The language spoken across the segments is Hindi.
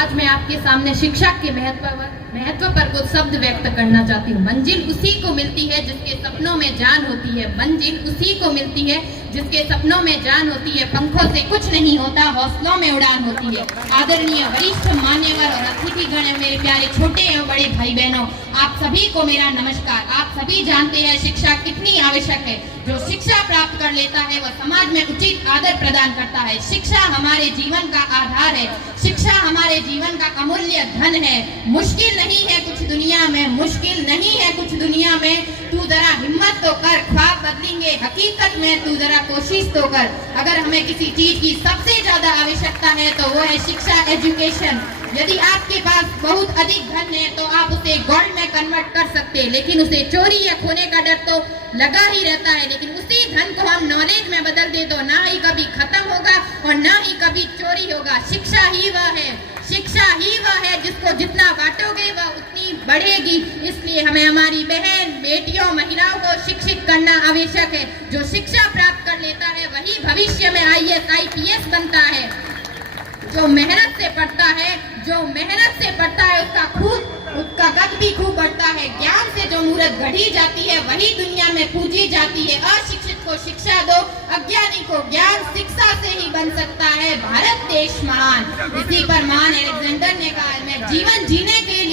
आज मैं आपके सामने शिक्षा के महत्व पर कुछ शब्द व्यक्त करना चाहती हूँ। मंजिल उसी को मिलती है जिसके सपनों में जान होती है। मंजिल उसी को मिलती है जिसके सपनों में जान होती है। पंखों से कुछ नहीं होता, हौसलों में उड़ान होती है। आदरणीय वरिष्ठ, मान्यवर और अतिथिगण, मेरे प्यारे छोटे एवं बड़े भाई बहनों, आप सभी को मेरा नमस्कार। आप सभी जानते हैं शिक्षा कितनी आवश्यक है। जो शिक्षा प्राप्त कर लेता है वह समाज में उचित आदर प्रदान करता है। शिक्षा हमारे जीवन का आधार है। शिक्षा हमारे जीवन का अमूल्य धन है। मुश्किल नहीं है कुछ दुनिया में, मुश्किल नहीं है कुछ दुनिया में। तू जरा हिम्मत तो कर, ख्वाब बदलेंगे हकीकत में, तू जरा कोशिश तो कर। अगर हमें किसी चीज की सबसे ज्यादा आवश्यकता है तो वो है शिक्षा, एजुकेशन। यदि आपके पास बहुत अधिक धन है तो आप उसे गोल्ड में कन्वर्ट कर सकते हैं, लेकिन उसे चोरी या खोने का डर तो लगा ही रहता है। लेकिन उसी धन को हम नॉलेज में बदल दे तो ना ही कभी खत्म होगा और ना ही कभी चोरी होगा। शिक्षा ही वह है, शिक्षा ही वह है जिसको जितना बांटोगे वह उतनी बढ़ेगी। इसलिए हमें हमारी बहन, बेटियों, महिलाओं को शिक्षित करना आवश्यक है। जो शिक्षा प्राप्त कर लेता है वही भविष्य में IAS, IPS बनता है। जो मेहनत से पढ़ता है, जो मेहनत से पढ़ता है उसका कद भी खूब बढ़ता है। ज्ञान से जो मूर्त गढ़ी जाती है वही दुनिया में पूजी जाती है। अशिक्षित को शिक्षा दो, अज्ञानी को ज्ञान, शिक्षा से ही बन सकता है भारत देश महान। इसी पर महान अलेक्जेंडर ने कहा, मैं जीवन जीने के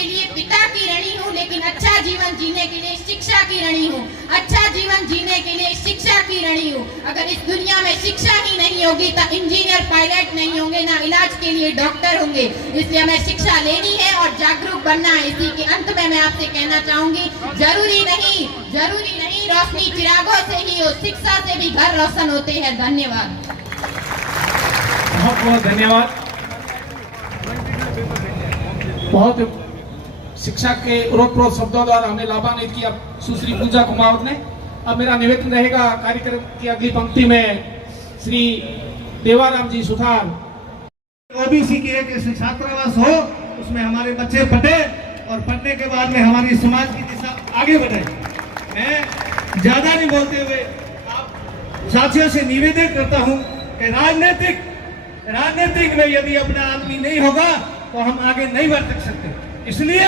लिए पिता की ऋणी हूँ, लेकिन अच्छा जीवन जीने के लिए शिक्षा की ऋणी हूँ। अच्छा जीवन जीने के लिए शिक्षा की ऋणी हूँ। अगर इस दुनिया में शिक्षा ही नहीं होगी तो इंजीनियर, पायलट नहीं होंगे, ना इलाज के लिए डॉक्टर होंगे। इसलिए हमें शिक्षा लेनी है और जागरूक बनना है। इसी के अंत में मैं आपसे कहना चाहूंगी, जरूरी नहीं रोशनी चिरागों से ही हो, शिक्षा से भी घर रोशन होते हैं। धन्यवाद, बहुत बहुत धन्यवाद। बहुत शिक्षा के ओतप्रोत शब्दों द्वारा हमें लाभान्वित किया सुश्री पूजा कुमार ने। अब मेरा निवेदन रहेगा कार्यक्रम की अगली पंक्ति में श्री देवाराम जी सुथार। ओबीसी की एक छात्रावास हो, उसमें हमारे बच्चे पढ़े और पढ़ने के बाद में हमारी समाज की दिशा आगे बढ़े। मैं ज्यादा नहीं बोलते हुए आप साथियों से निवेदन करता हूं कि राजनीतिक में यदि अपना आदमी नहीं होगा तो हम आगे नहीं बढ़ सकते। इसलिए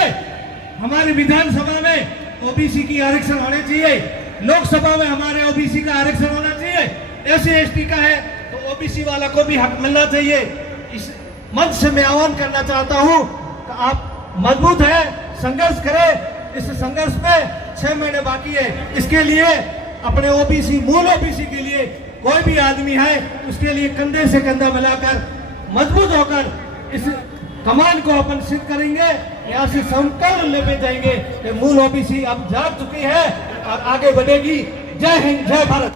हमारी विधानसभा में ओबीसी की आरक्षण होने चाहिए, लोकसभा में हमारे ओबीसी का आरक्षण होना चाहिए। SC/ST का है तो ओबीसी वाला को भी हक मिलना चाहिए। इस मंच से मैं आह्वान करना चाहता हूं कि आप मजबूत है, संघर्ष करें। इस संघर्ष में 6 महीने बाकी है। इसके लिए अपने ओबीसी, मूल ओबीसी के लिए कोई भी आदमी है उसके लिए कंधे से कंधा मिलाकर मजबूत होकर इस कमान को अपन सिद्ध करेंगे। यहाँ से संकल्प लेके जाएंगे कि मूल ओबीसी अब जाग चुकी है और आगे बढ़ेगी। जय हिंद, जय भारत।